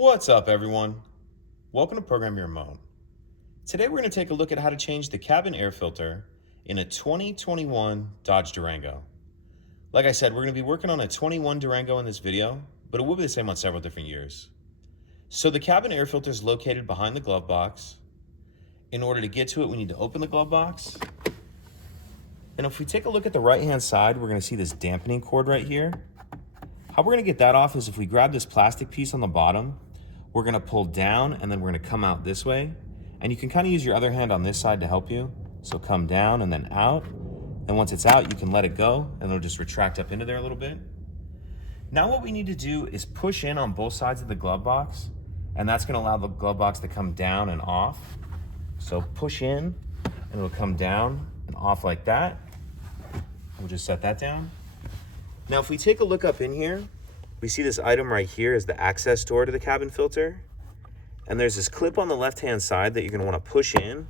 What's up, everyone? Welcome to Program Your Remote. Today we're going to take a look at how to change the cabin air filter in a 2021 Dodge Durango. Like I said, we're going to be working on a 21 Durango in this video, but it will be the same on several different years. So the cabin air filter is located behind the glove box. In order to get to it, we need to open the glove box. And if we take a look at the right-hand side, we're going to see this dampening cord right here. How we're going to get that off is if we grab this plastic piece on the bottom, we're going to pull down and then we're going to come out this way. And you can kind of use your other hand on this side to help you. So come down and then out. And once it's out, you can let it go and it'll just retract up into there a little bit. Now what we need to do is push in on both sides of the glove box, and that's going to allow the glove box to come down and off. So push in and it'll come down and off like that. We'll just set that down. Now if we take a look up in here, we see this item right here is the access door to the cabin filter. And there's this clip on the left-hand side that you're going to want to push in,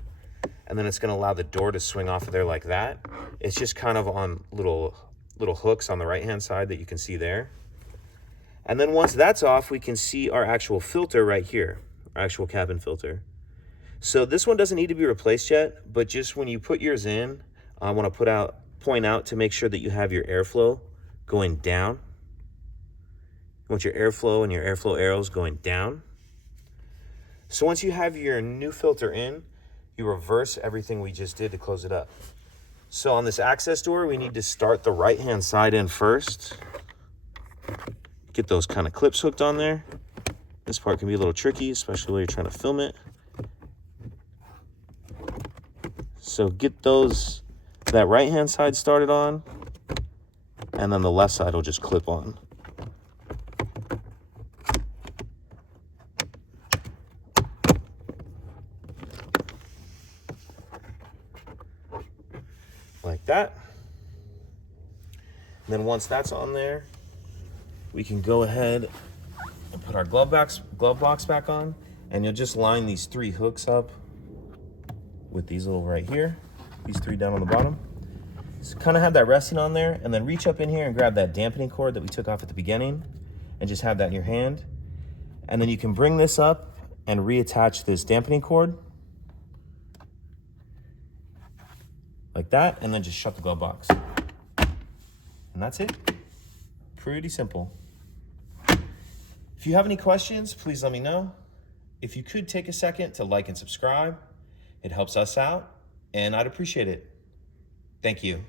and then it's going to allow the door to swing off of there like that. It's just kind of on little hooks on the right-hand side that you can see there. And then once that's off, we can see our actual filter right here, our actual cabin filter. So this one doesn't need to be replaced yet, but just when you put yours in, I want to point out to make sure that you have your airflow going down. You want your airflow and your airflow arrows going down. So once you have your new filter in, you reverse everything we just did to close it up. So on this access door, we need to start the right-hand side in first. Get those kind of clips hooked on there. This part can be a little tricky, especially when you're trying to film it. So get that right-hand side started on, and then the left side will just clip on. Like that. And then once that's on there, we can go ahead and put our glove box back on, and you'll just line these three hooks up with these little right here, these three down on the bottom. So kind of have that resting on there, and then reach up in here and grab that dampening cord that we took off at the beginning and just have that in your hand. And then you can bring this up and reattach this dampening cord like that, and then just shut the glove box. And that's it. Pretty simple. If you have any questions, please let me know. If you could take a second to like and subscribe, it helps us out, and I'd appreciate it. Thank you.